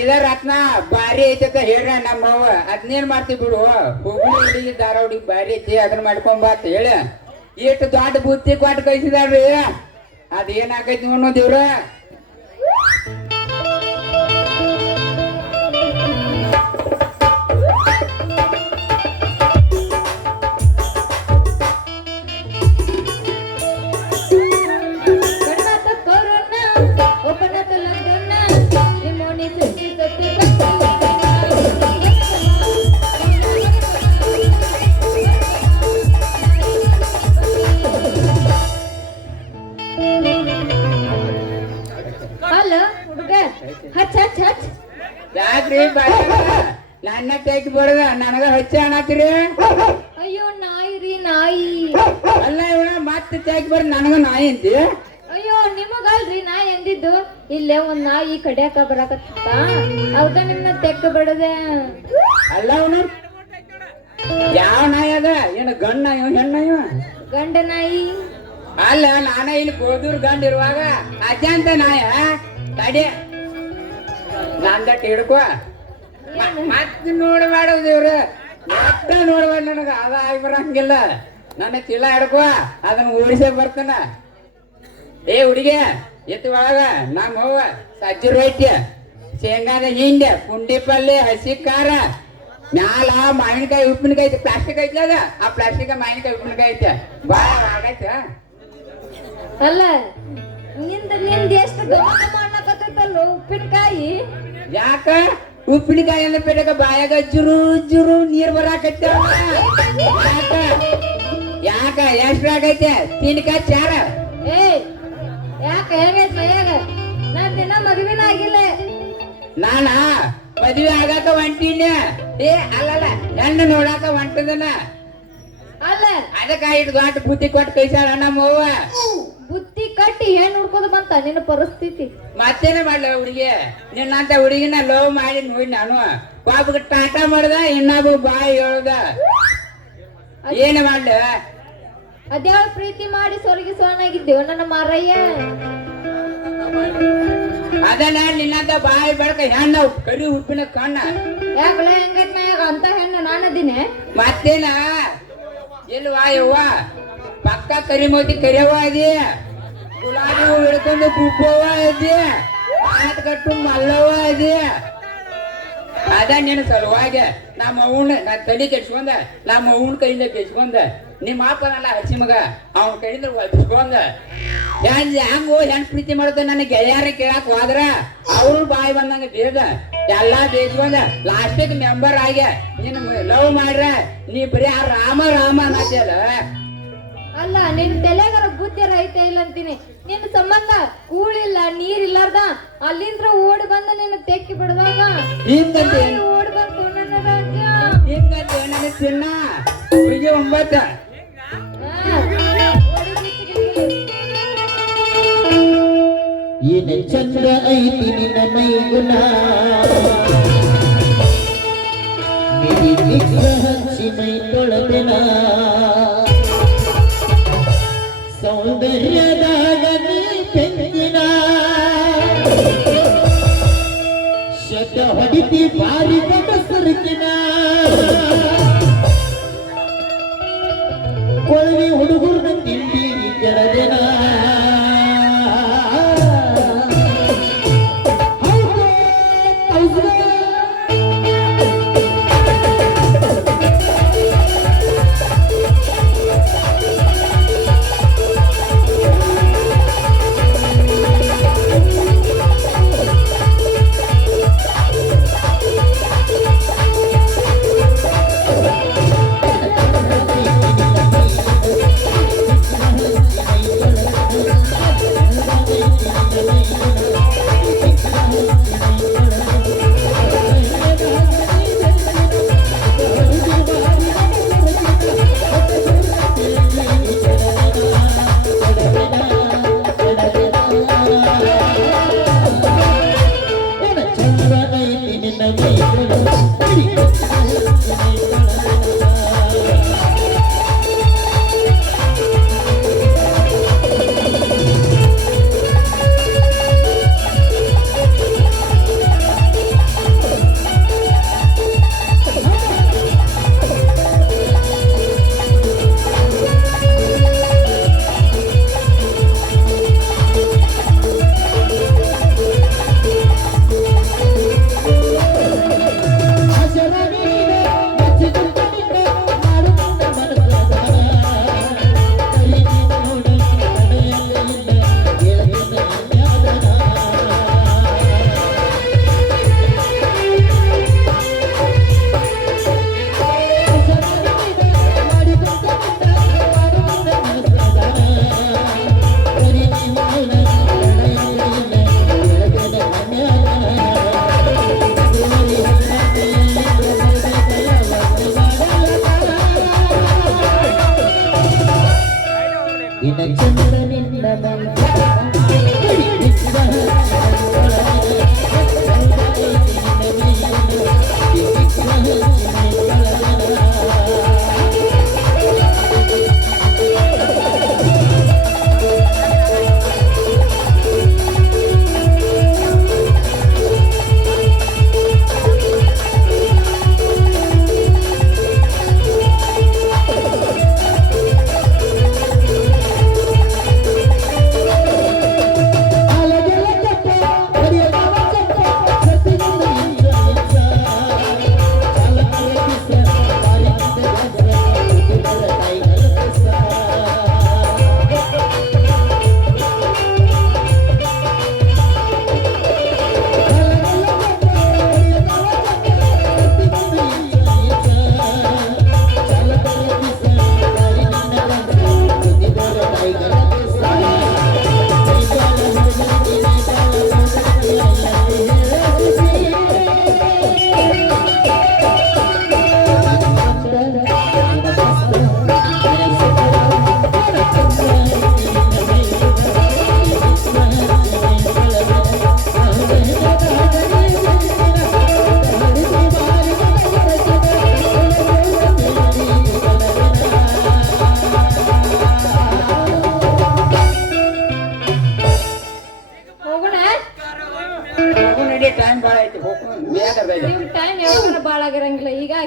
ಇದ ರತ್ನ ಬಾರಿ ಐತತ ಹೇಳ್ರ ನಮ್ಮವ್ವ ಅದ್ನೇನ್ ಮಾಡ್ತೀವಿ ಬಿಡು ಹುಬ್ಳಿ ಹುಡುಗಿ ಧಾರವಾಡಿ ಬಾರಿ ಐತಿ ಅದನ್ನ ಮಾಡ್ಕೊಂಡ್ ಬಾ ಅಂತ ಹೇಳ ಎಷ್ಟು ದೊಡ್ಡ ಬುತ್ತಿ ಕೊಟ್ಟು ಕಳಿಸಿದಾರ್ರಿ ಅದ್ ಏನಾಗೈತಿ ಅನ್ನೋ ದೇವ್ರ ಯಾಕ್ರಿ ನನ್ನ ತೆಗಿ ಬಡದ ನನಗ ಹಚ್ಚ ಅನ್ನತ್ತೀರಿ ಅಯ್ಯೋ ನಾಯಿ ರೀ ನಾಯಿ ಅಲ್ಲ ಇವಳ ಮತ್ತೆ ತೆಗಿ ಬರ್ ನನಗ ನಾಯಿ ಅಂತಿ ಅಯ್ಯೋ ನಿಮಗಲ್ರಿ ನಾಯಿ ಎಂದಿದ್ದು ಇಲ್ಲೇ ಒಂದ್ ನಾಯಿ ಕಡಿಯಾಕ ಬರಾಕತ್ತ ಅವಕ್ಕ ನಿಮ್ನ ತೆಕ್ಕ ಬಡದೆ ಅಲ್ಲ ಅವನು ಯಾವ ನಾಯಿ ಅದ ಏನ ಗಂಡ ನಾಯಿ ಹೆಣ್ಣಾಯಿ ಗಂಡ ನಾಯಿ ಅಲ್ಲ ನಾನ ಇಲ್ಲಿ ಗೋದೂರ್ ಗಂಡ ಇರುವಾಗ ಅಜಂತ ನಾಯ ತಡಿ ನಂದಟ್ ಹಿಡ್ಕೋ ಮತ್ತೆ ನೋಡ್ಬೇಡ ದೇವ್ರ ಮತ್ತೆ ನೋಡ್ಬೇಡ ನನಗ ಅದ ಆಗಿ ಬರಂಗಿಲ್ಲ ನನ್ನ ಚೀಲ ಹಿಡ್ಕೋ ಅದನ್ನ ಓಡಿಸೇ ಬರ್ತಾನ ಏ ಹುಡುಗಿ ಎತ್ತು ಒಳಗ ನಮ್ಮ ಅವ್ವ ಸಜ್ಜಿ ರೊಟ್ಟಿ ಶೇಂಗಾದ ಹಿಂಡೆ ಪುಂಡಿ ಪಲ್ಲೆ ಹಸಿ ಖಾರ ಮ್ಯಾಲ ಮಾವಿನಕಾಯಿ ಉಪ್ಪಿನಕಾಯಿ ಐತಿ ಪ್ಲಾಸ್ಟಿಕ್ ಐತಿ ಅದ ಆ ಪ್ಲಾಸ್ಟಿಕ್ ಮಾವಿನಕಾಯಿ ಉಪ್ಪಿನಕಾಯಿ ಐತೆ ಬಾಳ ಆಗೈತ ಅಲ್ಲ ನಿಂದ ಎಷ್ಟು ಗಮನ ಮಾಡ್ಲಕತ್ತೈತಲ್ಲ ಉಪ್ಪಿನಕಾಯಿ ಯಾಕ ಉಪ್ಪಿನಕಾಯಿ ಅಂದ್ರೆ ಪೆಟ್ಟಕ ಬಾಯಾಗ ಜುರು ಜುರು ನೀರ್ ಬರಾಕತ್ತ ಯಾಕ ಯಾಕ ಎಷ್ಟು ಆಗೈತೆ ತಿನ್ಕಾಯಿ ಚಾರ ಏ ಯಾಕ ಹೇಗೈತ್ ಮೈಯಾಗ ನಾನ್ ದಿನ ಮದುವೆನ ಆಗಿಲ್ಲ ನಾನ ಮದ್ವೆ ಆಗಾಕ ಹೊಂಟಿನ ಏ ಅಲ್ಲಲ್ಲ ಹೆಣ್ಣು ನೋಡಾಕ ಹೊಂಟದನ ಅಲ್ಲ ಅದಕ್ಕ ಇಟ್ಟು ಗಾಟ ಬುದ್ಧಿ ಕೊಟ್ಟು ಕೈಸಾಳ ನಮ್ಮವ್ವ ಬುತ್ತಿ ಕಟ್ಟಿ ಹೆಣ್ಣು ಹುಡ್ಕೋದು ಬಂತ ನಿನ್ನ ಪರಿಸ್ಥಿತಿ ಮತ್ತೇನೆ ಮಾಡ್ಲ ಹುಡುಗಿ ನಿನ್ನಂತ ಹುಡುಗಿನ ಲವ್ ಮಾಡಿ ನೋಡಿ ನಾನು ಒಬ್ಬಗ ಟಾಟಾ ಮಾಡ್ದ ಇನ್ನೊಬ್ಬ ಬಾಯಿ ಹೇಳ್ದ ಏನ ಮಾಡ್ಲ ಅದ್ಯಾವ ಪ್ರೀತಿ ಮಾಡಿ ಸೊರಗಿ ಸೋನಾಗಿದ್ದೇವ ನನ್ನ ಮಾರಯ್ಯ ಅದನ್ನ ನಿನ್ನಂತ ಬಾಯಿ ಬೆಳಕ ಹೆಣ್ಣ ಕರಿ ಉಪ್ಪಿನ ಕಣ್ಣ ಯಾಕಲ ಹೆಂಗೈತ್ ಮೈಯಾಗ ಅಂತ ಹೆಣ್ಣು ನಾನದಿನೇ ಮತ್ತೇನ ಇಲ್ವಾ ಯವ್ವ ಪಕ್ಕ ಕರಿ ಮೋದಿ ಕರಿಯವ ಇದೆ ಗುಲಾಬಿ ಹೂ ಹಿಡ್ಕೊಂಡು ಗುಬ್ಬವ್ವ ಇದೆ ಮಾತ್ ಕಟ್ಟು ಮಲ್ಲವ್ವ ಇದೆ ಅದ ನಿನ್ನ ಸಲುವಾಗಿ ನಮ್ಮ ಅವ್ನ ನಾ ತಲೆ ಕೆಡ್ಸ್ಕೊಂಡ ನಮ್ಮ ಅವ್ನ ಕೈಯಿಂದ ಕೆಡ್ಸ್ಕೊಂಡ ನಿಮ್ಮ ಅಪ್ಪನಲ್ಲ ಹಚ್ಚಿ ಮಗ ಅವನ ಕೈಯಿಂದ ಒಪ್ಪಿಸ್ಕೊಂಡ ಹೆಂಗೋ ಹೆಣ್ ಪ್ರೀತಿ ಮಾಡ್ದ ನನ್ನ ಗೆಳೆಯರ ಕೇಳಕ್ ಹೋದ್ರ ಅವ್ರು ಬಾಯಿ ಬಂದಂಗ ಬೇಗ ಎಲ್ಲಾ ಬೇಸ್ಕೊಂಡ ಲಾಸ್ಟಿಗೆ ಮೆಂಬರ್ ಆಗ್ಯ ನೀನ್ ಲವ್ ಮಾಡ್ರ ನೀ ಬರೀ ಆ ರಾಮ ರಾಮ ಅನ್ನತ್ತಲ್ಲ ಅಲ್ಲ ನಿನ್ ತಲೆಗಾರ ಬುದ್ಧಿ ರೈತ ಇಲ್ಲ ಅಂತೀನಿ ನಿನ್ನ ಸಂಬಂಧ ಕೂಳಿಲ್ಲ ನೀರಿಲ್ಲಾರ್ದ ಅಲ್ಲಿಂದ್ರ ಓಡಿ ಬಂದ ನಿನ್ನ ತೆಕ್ಕಿ ಬಿಡುವಾಗ ಓಡಿ ಬಂತು ನನ್ನ ರಾಜ್ಯ ಹಿಂಗಂತೆ ನನ್ನ ಚಿನ್ನ ಹುಡುಗಿ 9 ಏನ ಚಂದ್ರ ಐತಿ ನಿನ್ನ ಮೈಗುಣ ಹಚ್ಚಿ ಮೈ ತೊಳೆದೆನ ಸೌಂದರ್ಯದಾಗ ನೀ ಬೆಂಕಿನ ಶತ ಹೊಡಿತಿ ಬಾರಿ ದೊಡ್ಡ ಸರಕಿನ ಕೊಳವಿ ಹುಡುಗರ್ನ ತಿಂಡಿ ಕೆಳದೆನ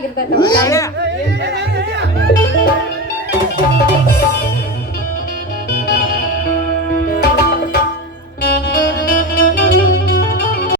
ಆಗಿರ್ತೈತೆ